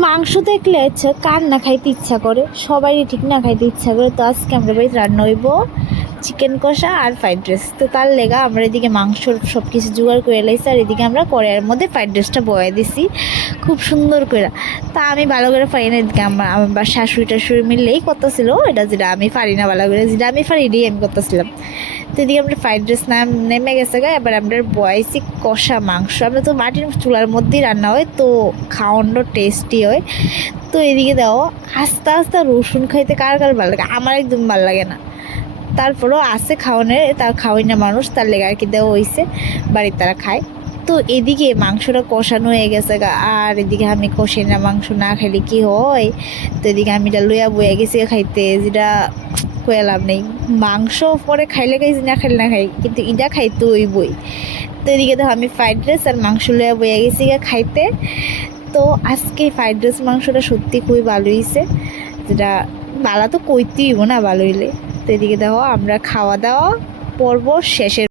মাংস দেখলে হচ্ছে কার না খাইতে ইচ্ছা করে, সবারই ঠিক না খাইতে ইচ্ছা করে। তো আজকে আমরা বাড়িতে রান্না হইব চিকেন কষা আর ফ্রাইড রাইস। তো তার লেগা আমরা এদিকে মাংসর সব কিছু জোগাড় করে লাইছি, আর এদিকে আমরা কড়াইয়ের মধ্যে ফ্রাইড রাইসটা বয়াই দিছি খুব সুন্দর করে। তা আমি ভালো করে পারি না, এদিকে আমার শাশুড়ি টাশুড়ি মিললেই করতেছিল এটা, যেটা আমি পারি না ভালো করে, যেটা আমি পারি এটাই আমি করতেছিলাম। তো এদিকে আমরা ফ্রাইড রাইস নেমে গেছে গা। এবার আমরা বয়াইছি কষা মাংস। আমরা তো মাটির চুলার মধ্যেই রান্না হয়, তো খাওয়ানো টেস্টি হয়। তো এদিকে দাও আস্তে আস্তে রসুন খাইতে কার কার ভালো লাগে, আমার একদম ভালো লাগে না। তারপরেও আছে খাওয়ানোর, তার খাওয়াই না মানুষ, তার লেগে আর কি দেওয়া হয়েছে, বাড়ির তারা খায়। তো এদিকে মাংসটা কষানো হয়ে গেছে গা, আর এদিকে আমি কষে না মাংস না খাইলে কি হয়। তো এদিকে আমি এটা লইয়া বইয়া গেছি খাইতে, যেটা কয়ে লাভ নেই। মাংস পরে খাইলে খাইছি, না খাইলে না খাই, কিন্তু এটা খাইতে ওই বই। তো এদিকে দেখো আমি ফ্রাইড রাইস আর মাংস লইয়া বইয়া গেছি খাইতে। তো আজকে ফ্রাইড রাইস মাংসটা সত্যি খুবই ভালো হয়েছে, যেটা বালা তো কইতেই না ভালো হইলে। তো এদিকে দেখো আমরা খাওয়া দাওয়া পর্ব শেষের